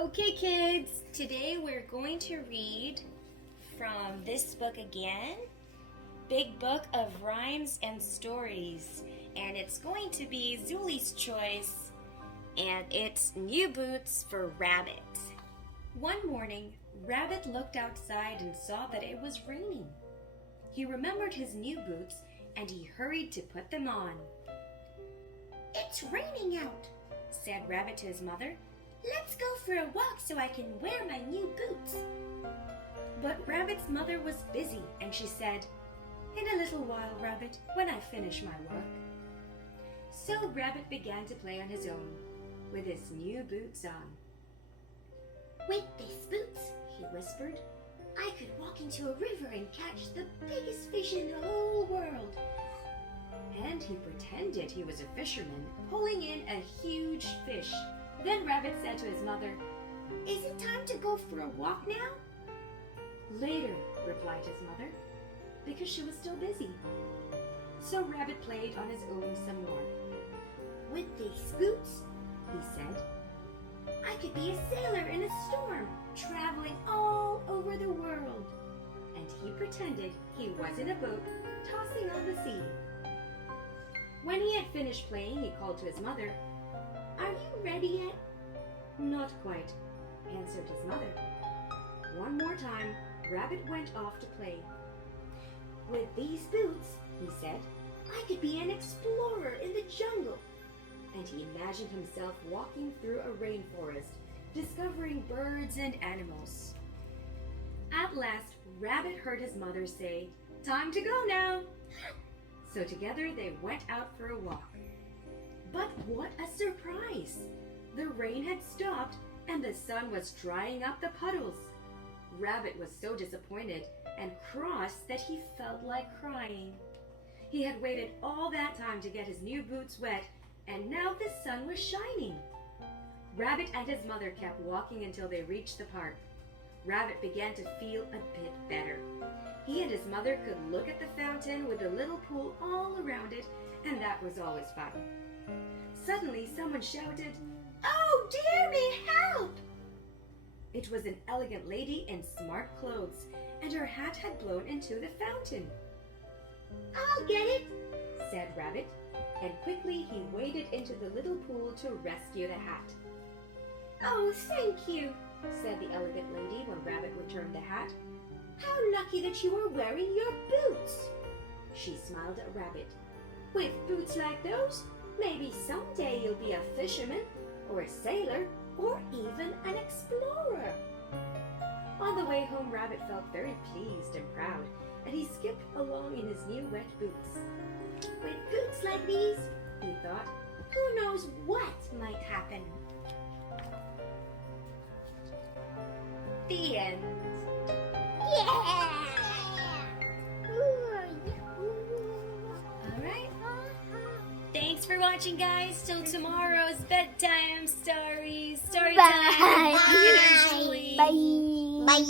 Okay, kids, today we're going to read from this book again, Big Book of Rhymes and Stories, and it's going to be Zuli's choice, and it's New Boots for Rabbit. One morning, Rabbit looked outside and saw that it was raining. He remembered his new boots, and he hurried to put them on. "It's raining out," said Rabbit to his mother. "Let's go for a walk so I can wear my new boots." But Rabbit's mother was busy, and she said, "In a little while, Rabbit, when I finish my work." So Rabbit began to play on his own, with his new boots on. "With these boots," he whispered, "I could walk into a river and catch the biggest fish in the whole world." And he pretended he was a fisherman, pulling in a huge fish. Then Rabbit said to his mother, "Is it time to go for a walk now?" "Later," replied his mother, because she was still busy. So Rabbit played on his own some more. "With these boots," he said, "I could be a sailor in a storm, traveling all over the world." And he pretended he was in a boat, tossing on the sea. When he had finished playing, he called to his mother, "Are you ready yet?" "Not quite," answered his mother. One more time, Rabbit went off to play. "With these boots," he said, "I could be an explorer in the jungle." And he imagined himself walking through a rainforest, discovering birds and animals. At last, Rabbit heard his mother say, "Time to go now." So together they went out for a walk. But what a surprise! The rain had stopped and the sun was drying up the puddles. Rabbit was so disappointed and cross that he felt like crying. He had waited all that time to get his new boots wet, and now the sun was shining. Rabbit and his mother kept walking until they reached the park. Rabbit began to feel a bit better. He and his mother could look at the fountain with a little pool all around it, and that was always fun. Suddenly, someone shouted, "Oh, dear me, help!" It was an elegant lady in smart clothes, and her hat had blown into the fountain. "I'll get it," said Rabbit, and quickly he waded into the little pool to rescue the hat. "Oh, thank you," said the elegant lady when Rabbit returned the hat. "How lucky that you are wearing your boots." She smiled at Rabbit. "With boots like those, maybe someday you'll be a fisherman, or a sailor, or even an explorer." On the way home, Rabbit felt very pleased and proud, and he skipped along in his new wet boots. "With boots like these," he thought, "who knows what might happen." The end. Yeah! Alright. Thanks for watching, guys. Till tomorrow's bedtime stories. Story time. Bye. Julie. Bye. Bye.